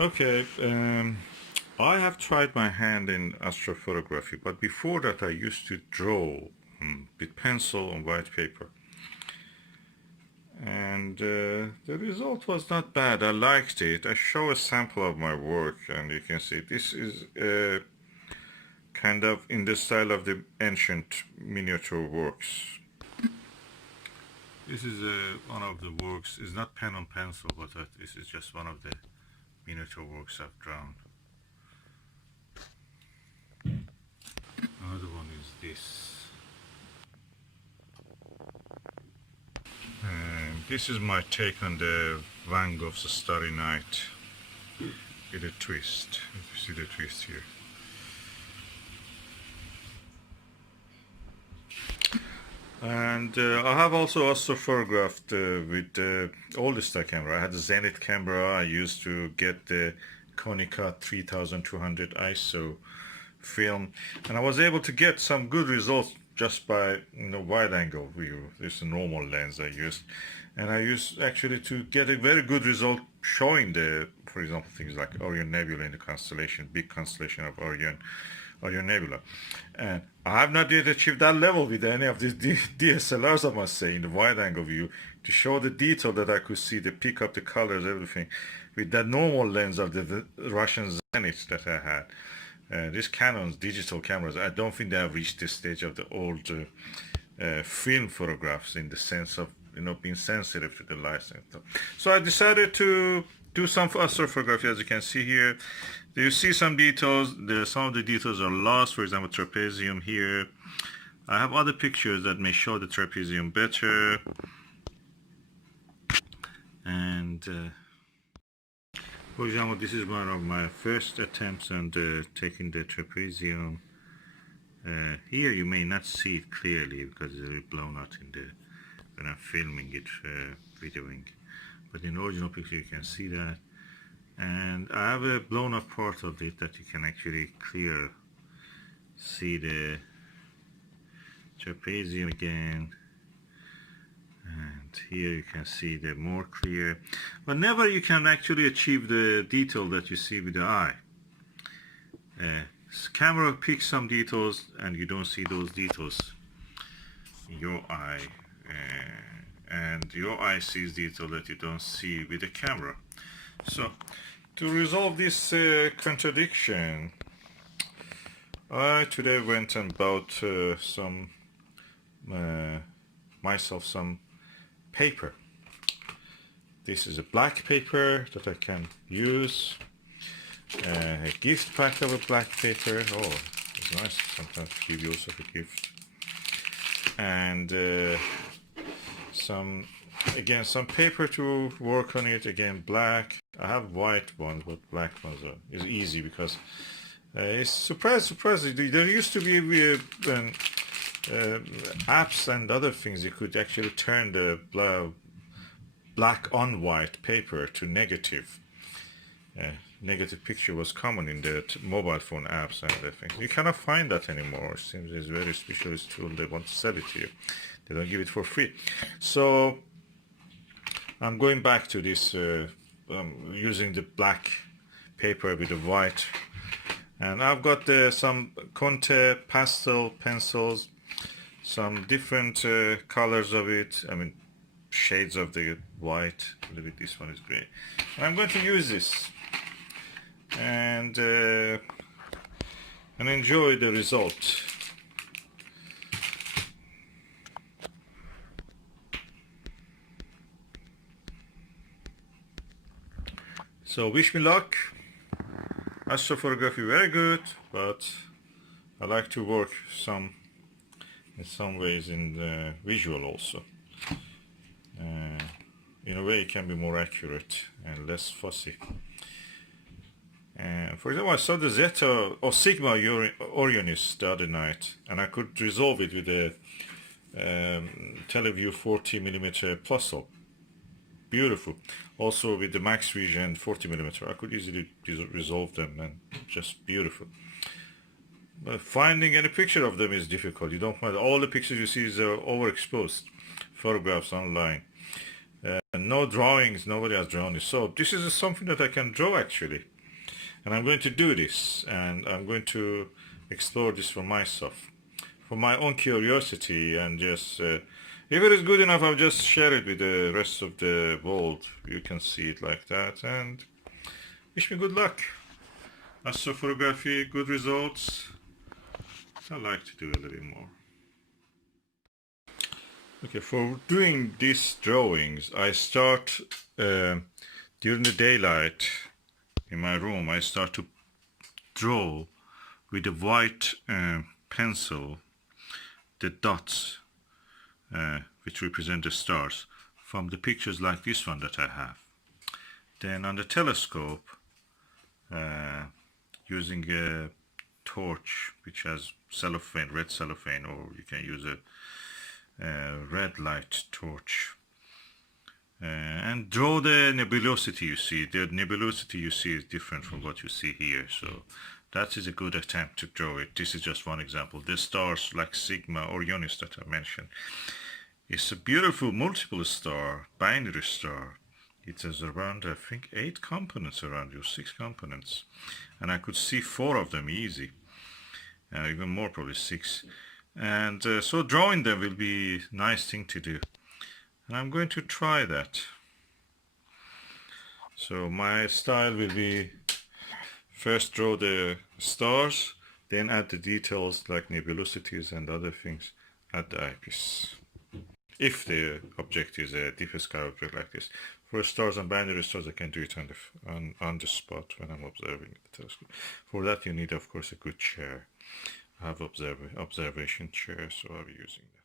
Okay, I have tried my hand in astrophotography, but before that I used to draw with pencil on white paper. And the result was not bad. I liked it. I show a sample of my work, and you can see this is kind of in the style of the ancient miniature works. This is one of the works. It's not pen on pencil, but this is just one of the miniature works I've drawn. Another one is this. And this is my take on the Van Gogh's Starry Night with a twist. You see the twist here. And I have also photographed with the oldest camera. I had a Zenith camera. I used to get the Konica 3200 ISO film, and I was able to get some good results just by wide angle view. This is a normal lens I used, and I used actually to get a very good result showing the, for example, things like Orion Nebula in the constellation, big constellation of Orion Nebula. And I have not yet achieved that level with any of these DSLRs, I must say, in the wide angle view, to show the detail that I could see, the pick up the colors, everything, with that normal lens of the Russian Zenith that I had. These Canon's digital cameras, I don't think they have reached this stage of the old film photographs in the sense of being sensitive to the light and stuff. So I decided to do some astrophotography. As you can see here, you see some details. Some of the details are lost. For example, trapezium here. I have other pictures that may show the trapezium better. And for example, this is one of my first attempts on taking the trapezium. Here you may not see it clearly because it's blown out when I'm filming it, videoing. But in the original picture you can see that. And I have a blown up part of it that you can actually see the trapezium again. And here you can see the more clear. But never you can actually achieve the detail that you see with the eye. Camera picks some details and you don't see those details in your eye. And your eye sees detail that you don't see with the camera. So to resolve this contradiction, I today went and bought myself some paper. This is a black paper that I can use. A gift pack of a black paper. Oh, it's nice sometimes to give yourself a gift. And some paper to work on it. Again, black. I have white ones, but black ones is easy because it's surprise. There used to be apps and other things you could actually turn the black on white paper to negative. Negative picture was common in the mobile phone apps and other things. You cannot find that anymore. It seems it's a very specialist tool. They want to sell it to you. They don't give it for free. So I'm going back to this using the black paper with the white. And I've got some Conte pastel pencils, some different colors of it. I mean, shades of the white. A little bit. This one is gray. And I'm going to use this and enjoy the result. So wish me luck. Astrophotography very good, but I like to work in some ways in the visual also. In a way it can be more accurate and less fussy. For example, I saw the Zeta or Sigma Orionis the other night, and I could resolve it with a Teleview 40mm plus-up. Beautiful. Also with the Max Vision 40mm, I could easily resolve them, and just beautiful. But finding any picture of them is difficult. You don't find all the pictures you see is overexposed photographs online. No drawings, nobody has drawn this. So this is something that I can draw actually. And I'm going to do this, and I'm going to explore this for myself, for my own curiosity, and just if it is good enough, I'll just share it with the rest of the world. You can see it like that, and wish me good luck. Astrophotography, good results. I like to do a little bit more. Okay, for doing these drawings, I start during the daylight in my room. I start to draw with a white pencil the dots which represent the stars from the pictures like this one that I have. Then on the telescope, using a torch which has cellophane, red cellophane, or you can use a red light torch, and draw the nebulosity you see. The nebulosity you see is different from what you see here, so that is a good attempt to draw it. This is just one example. The stars like Sigma or Orionis that I mentioned. It's a beautiful multiple star, binary star. It has around, I think, 8 components around you, 6 components. And I could see 4 of them easy. Even more, probably 6. And so drawing them will be a nice thing to do. And I'm going to try that. So my style will be first draw the stars, then add the details like nebulosities and other things at the eyepiece. If the object is a deep sky object like this. For stars and binary stars, I can do it on the spot when I'm observing the telescope. For that, you need, of course, a good chair. I have observation chair, so I'll be using that.